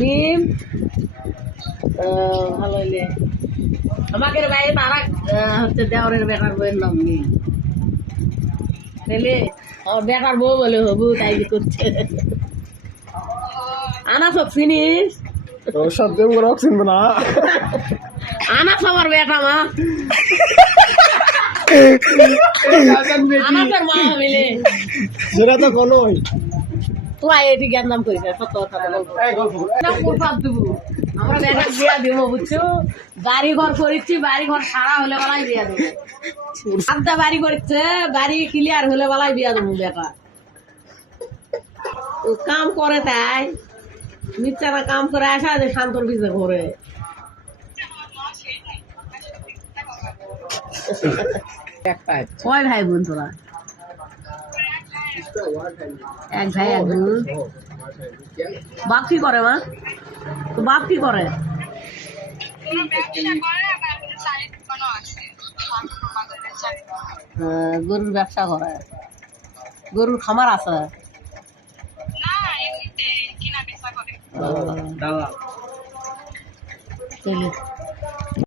নিম ভালো হইলে। আমাদের বাইরে তারা হচ্ছে দেওয়ারের বেটার বউয়ের নাম নিম পেলে আমার বেটার বউ বলে হবু তাই করছে। আনা সব চিনিস সব প্রেম করে চিনবো না। আনা সবার বেটা মা। মিলে। সেটা তো নাম না, সত্য কথা বলব। না, প্রসাদ দেবো। আমরা বেটা বিয়া দিব বুঝছ? বাড়ি ঘর করেছি বাড়ি ঘর সারা হলে বেলায় বিয়া দেবো। আড্ডা বাড়ি করছে বাড়ি ক্লিয়ার হলে বেলায় বিয়া দেবো বেটা ও কাম করে তাই। নিচারা কাম করে আসা যে শান্তর পিছে ঘরে। কয় ভাই বোন তোরা? এক ভাই এক বাপ কি করে মা? তো বাপ কি করে? গরুর ব্যবসা করে। গরুর খামার আছে। দাদা